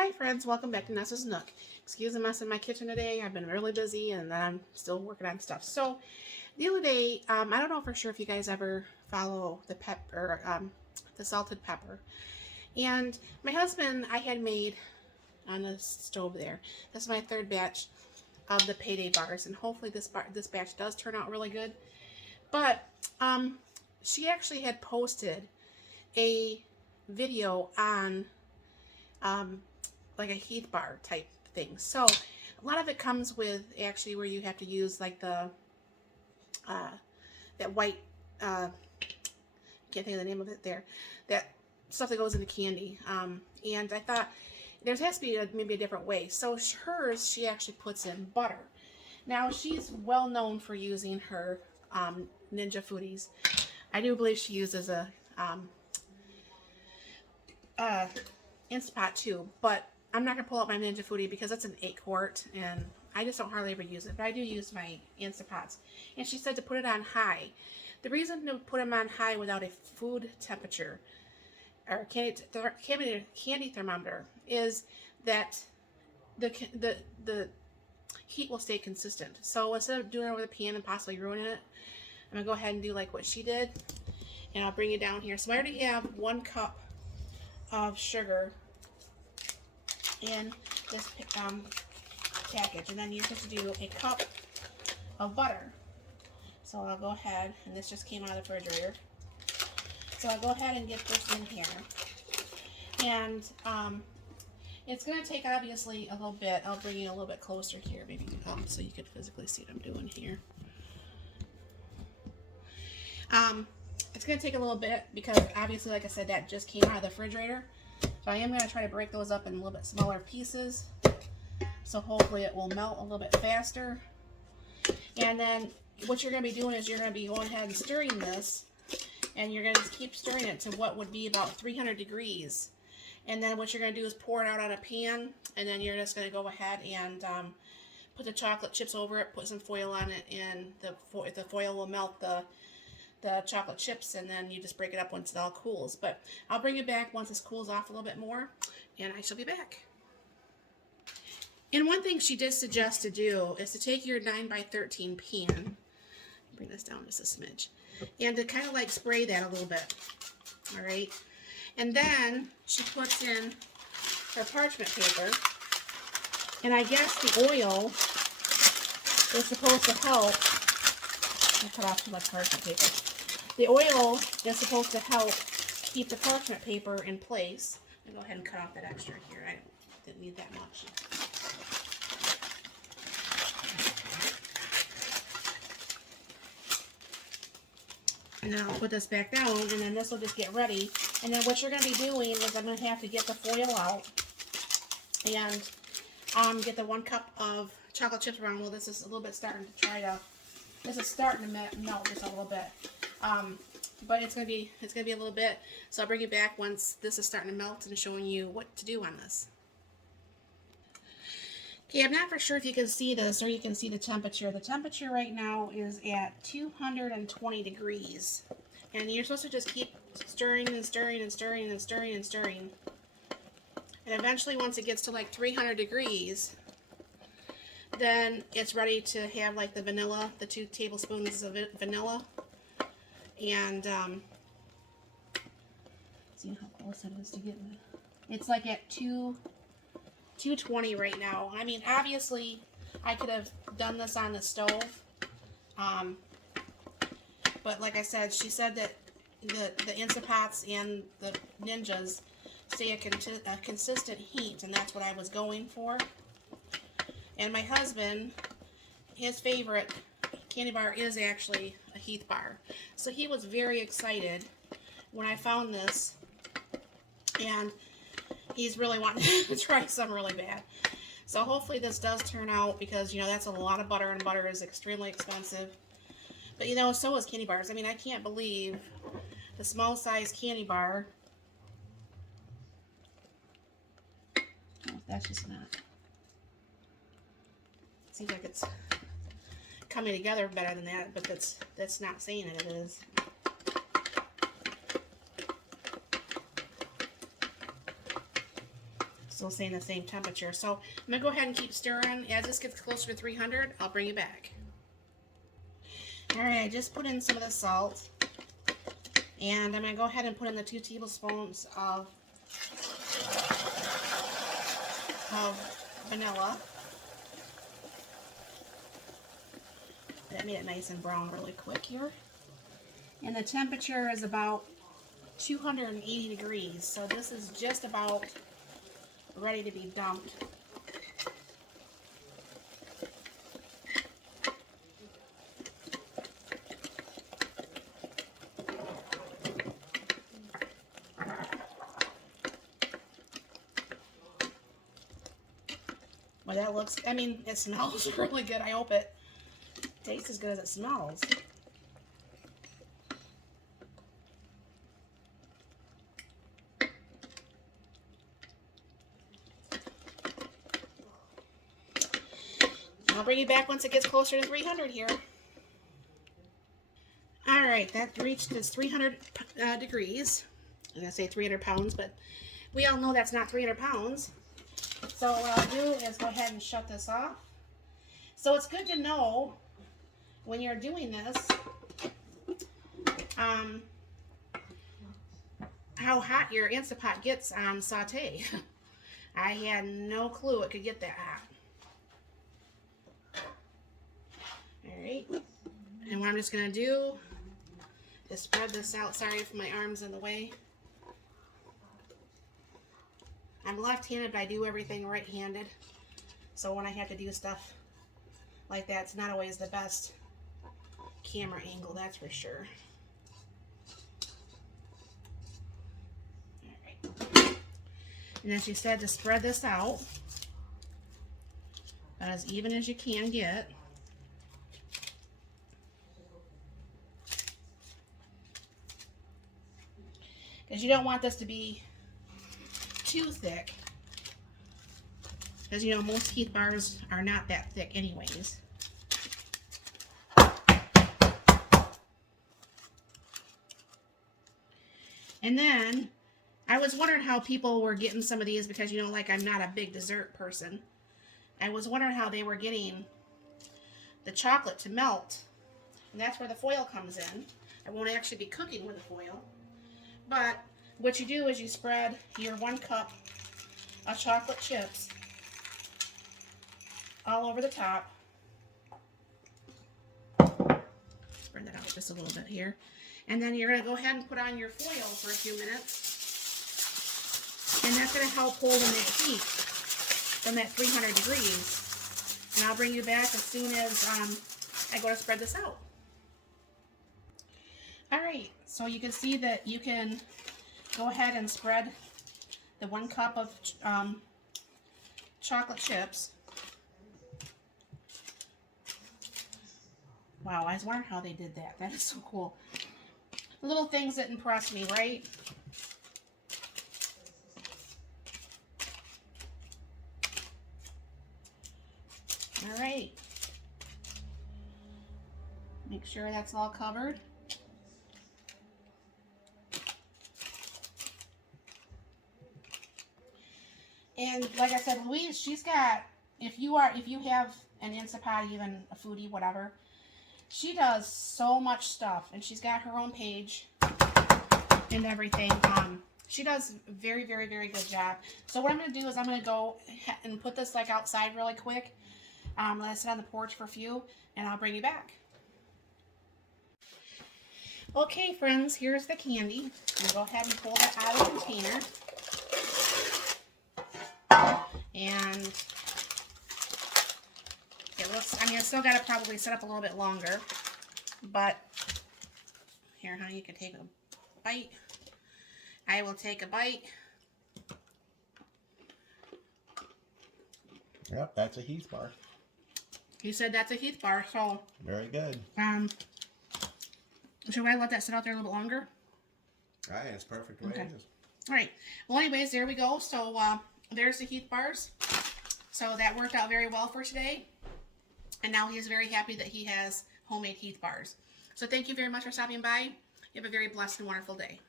Hi friends, welcome back to Nessa's Nook. Excuse the mess in my kitchen today. I've been really busy and then I'm still working on stuff. So the other day, I don't know for sure if you guys ever follow the the salted pepper. And my husband, I had made on the stove there. This is my third batch of the payday bars, and hopefully this batch does turn out really good. But she actually had posted a video on like a heath bar type thing. So a lot of it comes with actually where you have to use like the that white can't think of the name of it there, that stuff that goes into candy. And I thought there has to be maybe a different way. So hers, she actually puts in butter. Now she's well known for using her Ninja Foodies. I do believe she uses a Instant Pot too, but I'm not going to pull out my Ninja Foodi because it's an 8-quart and I just don't hardly ever use it, but I do use my Instant Pots. And she said to put it on high. The reason to put them on high without a food temperature or candy thermometer is that the heat will stay consistent. So instead of doing it over the pan and possibly ruining it, I'm going to go ahead and do like what she did, and I'll bring it down here. So I already have 1 cup of sugar in this package, and then you're supposed to do a cup of butter. So I'll go ahead, and this just came out of the refrigerator, so I'll go ahead and get this in here, and it's going to take obviously a little bit. I'll bring you a little bit closer here, maybe so you can physically see what I'm doing here. It's going to take a little bit because obviously, like I said, that just came out of the refrigerator. So I am going to try to break those up in a little bit smaller pieces. So hopefully it will melt a little bit faster. And then what you're going to be doing is you're going to be going ahead and stirring this. And you're going to keep stirring it to what would be about 300 degrees. And then what you're going to do is pour it out on a pan. And then you're just going to go ahead and put the chocolate chips over it, put some foil on it, and the foil will melt the chocolate chips, and then you just break it up once it all cools. But I'll bring it back once this cools off a little bit more, and I shall be back. And one thing she did suggest to do is to take your 9x13 pan, bring this down just a smidge, and to kind of like spray that a little bit. All right, and then she puts in her parchment paper, and I guess the oil is supposed to help. I cut off too much parchment paper. The oil is supposed to help keep the parchment paper in place. I'm going to go ahead and cut off that extra here. I didn't need that much. And now I'll put this back down, and then this will just get ready. And then what you're going to be doing is I'm going to have to get the foil out and get the 1 cup of chocolate chips around. Well, this is a little bit starting to this is starting to melt just a little bit, but it's gonna be a little bit. So I'll bring it back once this is starting to melt and showing you what to do on this. Okay, I'm not for sure if you can see this or you can see the temperature. The temperature right now is at 220 degrees, and you're supposed to just keep stirring and stirring and stirring and stirring and stirring, and eventually once it gets to like 300 degrees. Then it's ready to have like the vanilla, the 2 tablespoons of vanilla, and see how close it is to getting. It's like at 220 right now. I mean, obviously, I could have done this on the stove, but like I said, she said that the Instant Pots and the Ninjas stay a consistent heat, and that's what I was going for. And my husband, his favorite candy bar is actually a Heath bar. So he was very excited when I found this. And he's really wanting to try some really bad. So hopefully this does turn out, because, you know, that's a lot of butter, and butter is extremely expensive. But, you know, so is candy bars. I mean, I can't believe the small size candy bar. Oh, that's just not. Seems like it's coming together better than that, but that's not saying it is. Still staying the same temperature. So I'm going to go ahead and keep stirring. As this gets closer to 300, I'll bring you back. Alright, I just put in some of the salt. And I'm going to go ahead and put in the 2 tablespoons of vanilla. That made it nice and brown really quick here. And the temperature is about 280 degrees. So this is just about ready to be dumped. Well, that looks, I mean, it smells really good. I hope it tastes as good as it smells. I'll bring you back once it gets closer to 300 here. Alright, that reached its 300 degrees. I'm going to say 300 pounds, but we all know that's not 300 pounds. So what I'll do is go ahead and shut this off. So it's good to know when you're doing this how hot your Instant Pot gets on saute. I had no clue it could get that hot. Alright, and what I'm just going to do is spread this out. Sorry if my arm's in the way. I'm left-handed, but I do everything right-handed. So when I have to do stuff like that, it's not always the best camera angle, that's for sure. Alright. And as you said, to spread this out about as even as you can get. Because you don't want this to be too thick, because you know most heath bars are not that thick anyways. And then I was wondering how people were getting some of these, because you know, like, I'm not a big dessert person. I was wondering how they were getting the chocolate to melt, and that's where the foil comes in. I won't actually be cooking with the foil, but what you do is you spread your 1 cup of chocolate chips all over the top. Spread that out just a little bit here. And then you're going to go ahead and put on your foil for a few minutes. And that's going to help hold in that heat from that 300 degrees. And I'll bring you back as soon as I go to spread this out. Alright, so you can see that you can go ahead and spread the 1 cup of chocolate chips. Wow, I was wondering how they did that. That is so cool. The little things that impress me, right? Alright. Make sure that's all covered. And like I said, Louise, she's got, if you have an Instant Pot, even a foodie, whatever, she does so much stuff, and she's got her own page and everything. She does a very, very, very good job. So what I'm going to do is I'm going to go and put this like outside really quick. Let it sit on the porch for a few, and I'll bring you back. Okay, friends, here's the candy. I'm going to go ahead and pull that out of the container. And it looks, I mean, I still got to probably set up a little bit longer, but here, honey, you can take a bite. I will take a bite. Yep, that's a heath bar. You said that's a heath bar, so Very good. Should I let that sit out there a little bit longer? Right, it's perfect the way it is. All right. Well, anyways, there we go. So there's the heath bars. So that worked out very well for today. And now he's very happy that he has homemade heath bars. So thank you very much for stopping by. You have a very blessed and wonderful day.